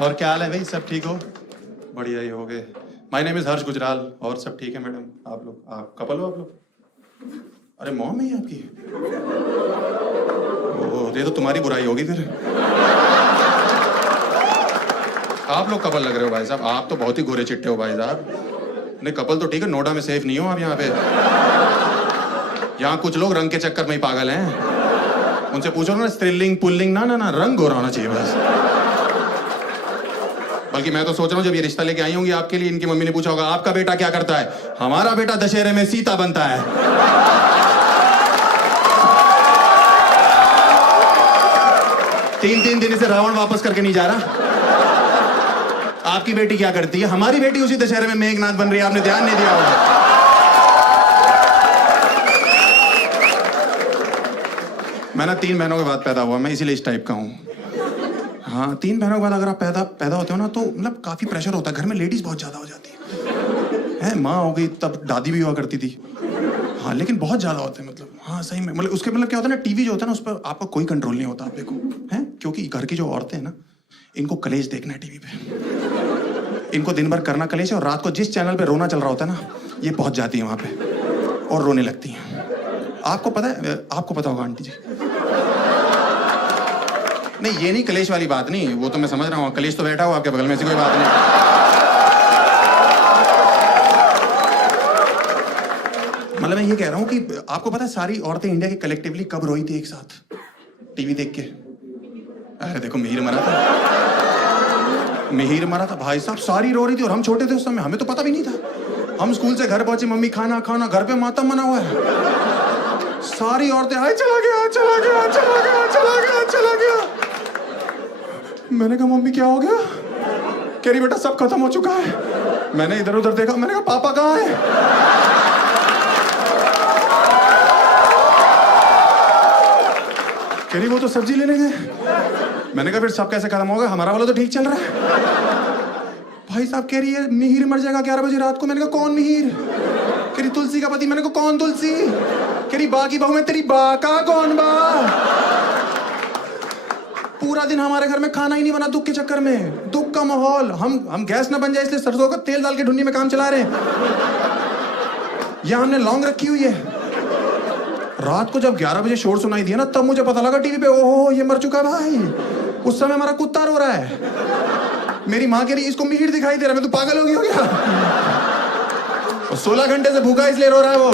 और क्या हाल है भाई, सब ठीक हो? बढ़िया ही हो गए। माय नेम इज हर्ष गुजराल। और सब ठीक है मैडम? आप कपल हो आप लोग? अरे मॉम है आपकी? ओह, ये तो तुम्हारी बुराई होगी फिर। आप लोग कपल लग रहे हो भाई साहब, आप तो बहुत ही गोरे चिट्टे हो भाई साहब। नहीं कपल तो ठीक है, नोएडा में सेफ नहीं हो आप यहाँ पे। यहाँ कुछ लोग रंग के चक्कर में ही पागल हैं। उनसे पूछो ना स्त्रीलिंग पुल्लिंग, ना ना ना, रंग गोरा होना चाहिए बस। बल्कि मैं तो सोच रहा हूँ जब ये रिश्ता लेके आई होंगी आपके लिए, इनकी मम्मी ने पूछा होगा आपका बेटा क्या करता है? हमारा बेटा दशहरे में सीता बनता है। तीन दिन से रावण वापस करके नहीं जा रहा। आपकी बेटी क्या करती है? हमारी बेटी उसी दशहरे में मेघनाथ बन रही है, आपने ध्यान नहीं दिया होगा। मैं ना 3 बहनों के बाद पैदा हुआ, मैं इसीलिए इस टाइप का हूँ। हाँ, 3 बहनों के बाद अगर आप पैदा होते हो ना तो मतलब काफी प्रेशर होता है घर में, लेडीज बहुत ज्यादा हो जाती है। माँ हो गई तब दादी भी हुआ करती थी। हाँ लेकिन बहुत ज्यादा होते हैं, मतलब हाँ सही में, मतलब उसके मतलब क्या होता है ना, टीवी जो होता है ना उस पर आपका कोई कंट्रोल नहीं होता आप देखो है, क्योंकि घर की जो औरतें हैं ना इनको कलेश देखना है टीवी पे। इनको दिन भर करना कलेश है, और रात को जिस चैनल पे रोना चल रहा होता है ना ये पहुंच जाती है वहां पे और रोने लगती हैं। आपको पता है, आपको पता होगा आंटी जी। नहीं ये नहीं, कलेश वाली बात नहीं, वो तो मैं समझ रहा हूँ, कलेश तो बैठा हुआ आपके बगल में, ऐसी कोई बात नहीं। मतलब मैं ये कह रहा हूँ कि आपको पता है सारी औरतें इंडिया की कलेक्टिवली कब रोई थी एक साथ टीवी देख के? अरे देखो मिहिर मरा था भाई साहब, सारी रो रही थी और हम छोटे थे उस समय, हमें तो पता भी नहीं था। हम स्कूल से घर पहुंचे, मम्मी खाना खाना, घर पे मातम मना हुआ है। सारी औरतें आए चला गया चला गया चला गया चला गया चला गया। मैंने कहा मम्मी क्या हो गया? कह रही बेटा सब खत्म हो चुका है। मैंने इधर उधर देखा, मैंने कहा पापा कहाँ है? कह रही वो तो सब्जी लेने गए। मैंने कहा फिर सब कैसे खत्म होगा, हमारा वाला तो ठीक चल रहा है। भाई साहब कह रही है मिहिर मर जाएगा 11 बजे रात को। मैंने कहा कौन मिहिर? कह रही तुलसी का पति। मैंने कहा कौन तुलसी? कह रही बा की बहू में तेरी बा का कौन बा? पूरा दिन हमारे घर में खाना ही नहीं बना दुख के चक्कर में, दुख का माहौल। हम गैस ना बन जाए इसलिए सरसों का तेल डाल के ढूंढनी में काम चला रहे हैं। यहां हमने लौंग रखी हुई है। रात को जब 11 बजे शोर सुनाई दिया ना तब मुझे पता लगा टीवी पे, ओहो ये मर चुका भाई। उस समय हमारा कुत्ता रो रहा है। मेरी माँ कह रही इसको मिहिर दिखाई दे रहा है। मैं तो पागल हो गई हो क्या? 16 घंटे से भूखा इसलिए रो रहा है वो।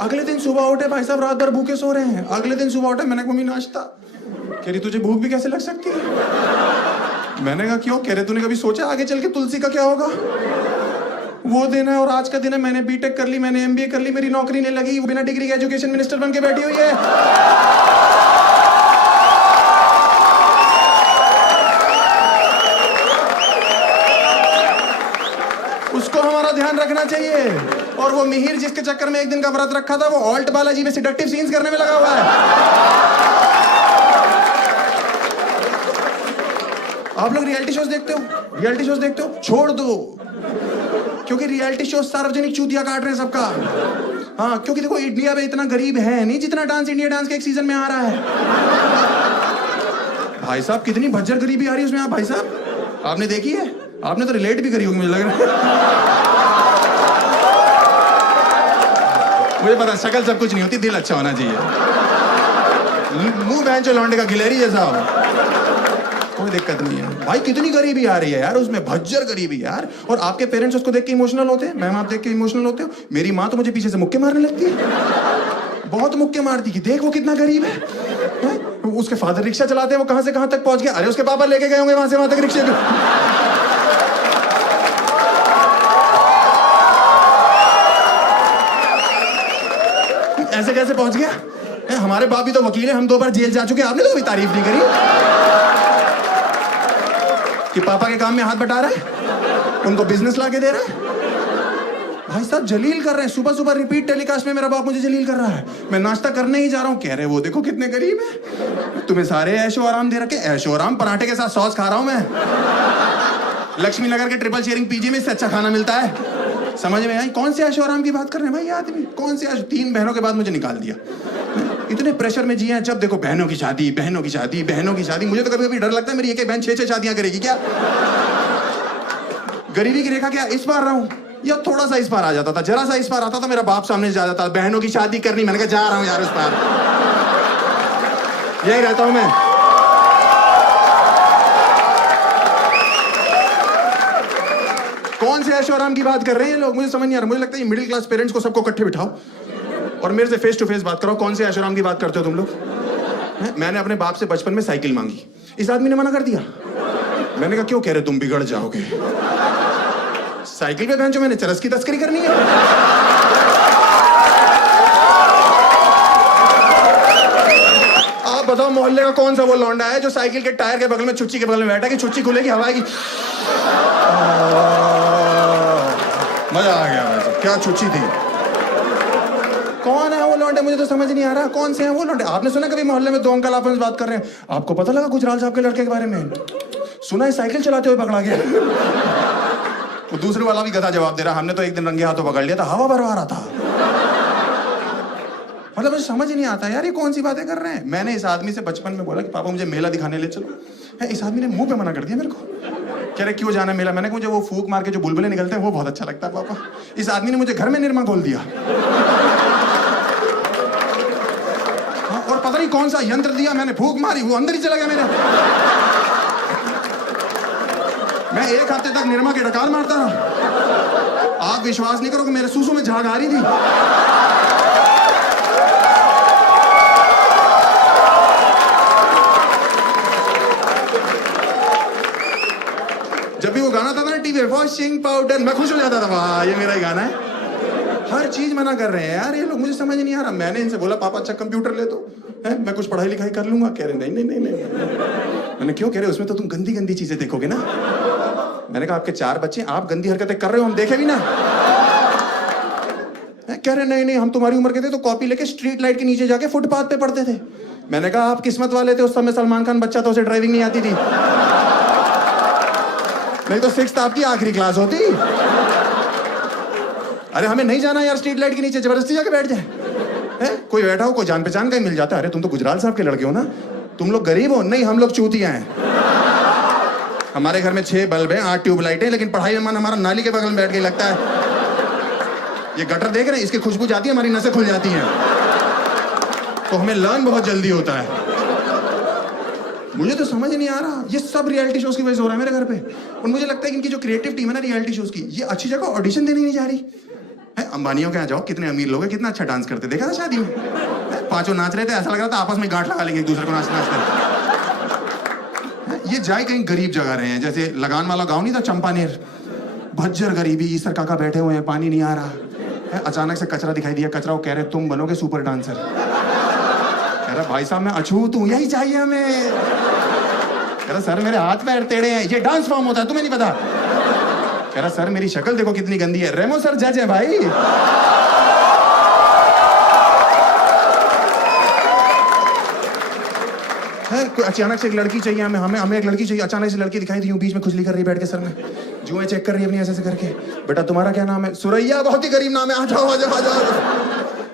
अगले दिन सुबह उठे भाई साहब, रात भर भूखे सो रहे हैं। अगले दिन सुबह उठे, मैंने कहा मम्मी नाश्ता। कह रही तुझे भूख भी कैसे लग सकती है? मैंने कहा क्यों? कह रहे तूने कभी सोचा आगे चल के तुलसी का क्या होगा? वो दिन है और आज का दिन है। मैंने बीटेक कर ली, मैंने एमबीए कर ली, मेरी नौकरी नहीं लगी, बिना डिग्री के एजुकेशन मिनिस्टर बन के बैठी हुई है। उसको हमारा ध्यान रखना चाहिए। और वो मिहिर जिसके चक्कर में एक दिन का व्रत रखा था, वो ऑल्ट बालाजी में सिडक्टिव सीन्स करने में लगा हुआ है। आप लोग रियलिटी शोज देखते हो? रियलिटी शोज देखते हो? छोड़ दो, क्योंकि रियलिटी शो सार्वजनिक चूतिया काट रहे हैं सबका। हाँ क्योंकि देखो इंडिया में इतना गरीब है नहीं जितना डांस इंडिया डांस के एक सीजन में आ रहा है। भाई साहब कितनी भज्जर गरीबी आ रही है उसमें। आप भाई साहब आपने देखी है? आपने तो रिलेट भी करी होगी मुझे लग रहा है। मुझे पता शक्ल सब कुछ नहीं होती, दिल अच्छा होना चाहिए। मुंह बेंचो लौंडे का गिलहरी जैसा हो, कोई दिक्कत नहीं है भाई। कितनी गरीबी आ रही है यार उसमें, भज्जर गरीबी यार। और आपके पेरेंट्स उसको देख के इमोशनल होते हैं। मैम आप देख के इमोशनल होते हो? मेरी माँ तो मुझे पीछे से मुक्के मारने लगती है, बहुत मुक्के मारती कि देख वो कितना गरीब है। उसके फादर रिक्शा चलाते हैं, वो कहां से कहां तक पहुंच गया। अरे उसके पापा लेके गए होंगे वहां से वहां तक रिक्शे पे। ऐसे कैसे पहुंच गया? हमारे बाप भी तो वकील है, हम 2 बार जेल जा चुके, आपने तो कभी तारीफ नहीं करी कि पापा के काम में हाथ बटा रहा है, उनको बिजनेस ला के दे रहा है। भाई साहब जलील कर रहे हैं, सुबह सुबह रिपीट टेलीकास्ट में मेरा बाप मुझे जलील कर रहा है। मैं नाश्ता करने ही जा रहा हूँ, कह रहे वो देखो कितने गरीब है, तुम्हें सारे ऐशो आराम दे रखे। ऐशो आराम पराठे के साथ सॉस खा रहा हूं मैं। लक्ष्मी नगर के ट्रिपल शेयरिंग पीजी में इससे अच्छा खाना मिलता है। समझ में आई? कौन से ऐशो आराम की बात कर रहे हैं भाई ये आदमी? कौन से 3 बहनों के बाद मुझे निकाल दिया। इतने प्रेशर में जिए हैं, जब देखो बहनों की शादी, बहनों की शादी, बहनों की शादी। मुझे तो कभी कभी डर लगता है मेरी एक बहन 6-6 शादियां करेगी क्या। गरीबी की रेखा क्या इस बार रहा हूं, या थोड़ा सा इस बार आ जाता था, जरा सा इस बार आता था, मेरा बाप सामने जा जाता था, बहनों की शादी करनी। मैंने कहा जा रहा हूं यार उस बार, यही रहता हूं मैं। कौन से ऐशो आराम की बात कर रहे हैं लोग, मुझे समझ नहीं आ रहा। मुझे लगता है मिडिल क्लास पेरेंट्स को सबको इकट्ठे बिठाओ और मेरे से फेस टू फेस बात करो, कौन से ऐशो आराम की बात करते हो तुम लोग। मैंने अपने बाप से बचपन में साइकिल मांगी, इस आदमी ने मना कर दिया। मैंने कहा क्यों, कह रहे तुम बिगड़ जाओगे। साइकिल पे बहन जो मैंने चरस की तस्करी करनी है। आप बताओ मोहल्ले का कौन सा वो लौंडा है जो साइकिल के टायर के बगल में, छुच्ची के बगल में बैठा कि छुच्ची खुलेगी, हवा आएगी। मजा आ गया वैसे, क्या छुच्ची थी। कौन है वो लौंडे, मुझे तो समझ नहीं आ रहा कौन से हैं वो लौंडे। आपने सुना कभी मोहल्ले में दो अंकल आपस में बात कर रहे हैं, आपको पता लगा गुजराल साहब के लड़के के बारे में? सुना है साइकिल चलाते हुए पकड़ा गया। वो दूसरे वाला भी गधा जवाब दे रहा, हमने तो एक दिन रंगे हाथों पकड़ लिया था, हवा भरवा रहा था। मतलब मुझे समझ नहीं आता यार ये कौन सी बातें कर रहे हैं। मैंने इस आदमी से बचपन में बोला कि पापा मुझे मेला दिखाने ले चलो, इस आदमी ने मुंह पे मना कर दिया मेरे को। कह रहे क्यों जाना मेला। मैंने कहा मुझे वो फूक मार के जो बुलबुले निकलते हैं वो बहुत अच्छा लगता है पापा। इस आदमी ने मुझे घर में निरमा खोल दिया। और पता नहीं कौन सा यंत्र दिया, मैंने फूक मारी, वो अंदर ही चला गया मेरे। मैं एक हफ्ते तक निरमा की डकार मारता रहा। आप विश्वास नहीं करोगे मेरे सूसू में झाग आ रही थी। जब भी वो गाना था ना टीवी वॉशिंग पाउडर, मैं खुश हो जाता था, वाह ये मेरा ही गाना है। हर चीज मना कर रहे हैं यार ये लोग, मुझे समझ नहीं आ रहा। मैंने इनसे बोला पापा अच्छा कंप्यूटर ले दो, मैं कुछ पढ़ाई लिखाई कर लूंगा। कह रहे नहीं नहीं नहीं नहीं। मैंने क्यों, कह रहे उसमें तो तुम गंदी गंदी चीजें देखोगे ना। मैंने कहा आपके 4 बच्चे, आप गंदी हरकतें कर रहे हो, हम देखे भी ना। कह रहे नहीं नहीं हम तुम्हारी उम्र के थे तो कॉपी लेके स्ट्रीट लाइट के नीचे जाके फुटपाथ पे पढ़ते थे। मैंने कहा आप किस्मत वाले थे, उस समय सलमान खान बच्चा था, उसे ड्राइविंग नहीं आती थी, नहीं तो 6th आपकी आखिरी क्लास होती। अरे हमें नहीं जाना यार स्ट्रीट लाइट के नीचे, जबरदस्ती जाके बैठ जाए। कोई बैठा हो, कोई जान पहचान का ही मिल जाता है। अरे तुम तो गुजराल साहब के लड़के हो ना, तुम लोग गरीब हो। नहीं हम लोग चूतियां हैं। हमारे घर में 6 बल्ब हैं, 8 ट्यूबलाइट है, लेकिन पढ़ाई में मन हमारा नाली के बगल में बैठ के लगता है। ये गटर देख रहे हैं, इसकी खुशबू जाती है, हमारी नसें खुल जाती हैं, तो हमें लर्न बहुत जल्दी होता है। मुझे तो समझ नहीं आ रहा, ये सब रियलिटी शोज की वजह से हो रहा है मेरे घर पे। और मुझे लगता है कि इनकी जो क्रिएटिव टीम है ना रियलिटी शोज की, ये अच्छी जगह ऑडिशन देने नहीं जा रही है। अंबानियों के यहाँ जाओ, कितने अमीर लोग हैं, कितना अच्छा डांस करते, देखा था शादी में 5 नाच रहे थे, ऐसा लग रहा था आपस में गांठ लगा लेंगे एक दूसरे को नाच नाचते। ये जाए कहीं गरीब जगह रहे हैं, जैसे लगान वाला गाँव नहीं था चंपानेर, भज्जर गरीबी, ईसर काका बैठे हुए हैं, पानी नहीं आ रहा है, अचानक से कचरा दिखाई दिया, कचरा वो कह रहे तुम बनोगे सुपर डांसर। कह रहा भाई साहब मैं अछूत हूँ, यही चाहिए हमें। कह रहा सर मेरे हाथ पैर टेढ़े हैं, ये डांस फॉर्म होता है तुम्हें नहीं पता। कह रहा सर मेरी शक्ल देखो कितनी गंदी है। रेमो सर जज है भाई। है कोई अचानक से एक लड़की चाहिए, हमें एक लड़की चाहिए, अचानक से लड़की दिखाई दी, यूं बीच में खुजली कर रही बैठ के सर में, जुएं चेक कर रही है अपनी ऐसे करके। बेटा तुम्हारा क्या नाम है? सुरैया, बहुत ही गरीब नाम है, आ जाओ आ जाओ आ जाओ।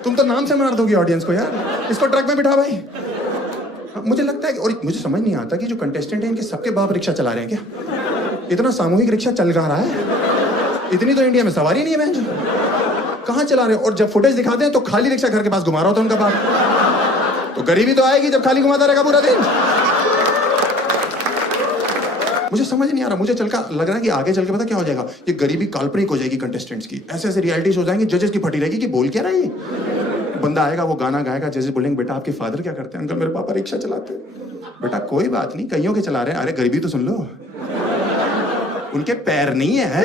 तुम तो नाम से मार दोगे ऑडियंस को यार, इसको ट्रक में बिठा भाई। मुझे लगता है कि, और मुझे समझ नहीं आता कि जो कंटेस्टेंट हैं इनके सबके बाप रिक्शा चला रहे हैं क्या? इतना सामूहिक रिक्शा चल रहा है, इतनी तो इंडिया में सवारी नहीं है बहन। कहाँ चला रहे हैं? और जब फुटेज दिखाते हैं तो खाली रिक्शा घर के पास घुमा रहा होता है उनका बाप। तो गरीबी तो आएगी जब खाली घुमाता रहेगा पूरा दिन। मुझे समझ नहीं आ रहा, मुझे लग रहा है कि आगे चल के पता क्या हो जाएगा, ये गरीबी काल्पनिक हो जाएगी कंटेस्टेंट्स की। ऐसे ऐसे रियलिटी शो हो जाएंगे, जजेस की फटी रहेगी कि बोल क्या रहा है ये। बंदा आएगा, वो गाना गाएगा, जजेस बोलेंगे बेटा आपके फादर क्या करते हैं? अंकल मेरे पापा रिक्शा चलाते हैं। बेटा कोई बात नहीं, कईयों के चला रहे हैं। अरे गरीबी तो सुन लो, उनके पैर नहीं है।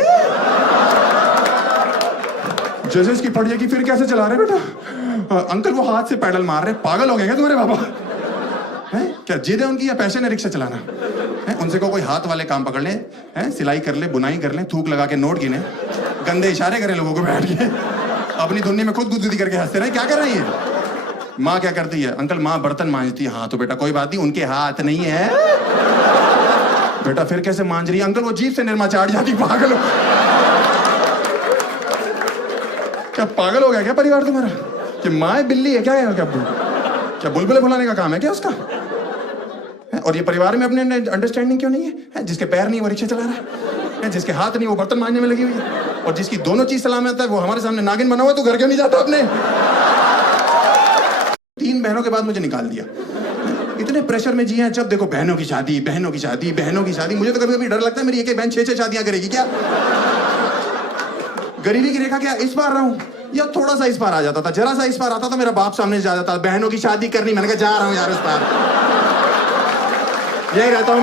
जजेस की फट जाएगी, फिर कैसे चला रहे बेटा? अंकल वो हाथ से पैडल मार रहे, पागल हो गए क्या तुम्हारे पापा? हैं क्या जिद है उनकी या पैशन है रिक्शा चलाना? है उनसे को कोई हाथ वाले काम पकड़ ले, हैं सिलाई कर ले, बुनाई कर ले, थूक लगा के नोट गिने, गंदे इशारे करें लोगों को बैठ के, अपनी दुनिया में खुद गुदगुदी करके हंसते रहे। क्या कर रही है माँ? क्या करती है? अंकल माँ बर्तन मांजती है। हाँ तो बेटा कोई बात नहीं, उनके हाथ नहीं है। बेटा फिर कैसे मांज रही है? अंकल वो जीभ से निरमा चाट जाती। पागल हो क्या? पागल हो गया क्या परिवार तुम्हारा? कि माँ बिल्ली है क्या? क्या बुलबुले फुलाने का काम है क्या उसका? और ये परिवार में अपने अंडरस्टैंडिंग क्यों नहीं है? जिसके पैर नहीं वो रिक्शा चला रहा है, जिसके हाथ नहीं वो बर्तन मांजने में लगी हुई है, और जिसकी दोनों चीज सलामत है वो हमारे सामने नागिन बना हुआ है। तो घर क्यों नहीं जाता अपने? 3 बहनों के बाद मुझे निकाल दिया। इतने प्रेशर में जिए हैं, जब देखो बहनों की शादी, बहनों की शादी, बहनों की शादी। मुझे तो कभी कभी डर लगता है मेरी एक बहन 6-6 शादियां करेगी क्या? गरीबी की रेखा क्या इस बार रहा हूं, या थोड़ा सा इस बार आ जाता था, जरा सा इस बार आता था, मेरा बाप सामने से जा जाता, बहनों की शादी करनी, मैंने कहा जा रहा हूं यार इस बार, यही रहता हूं।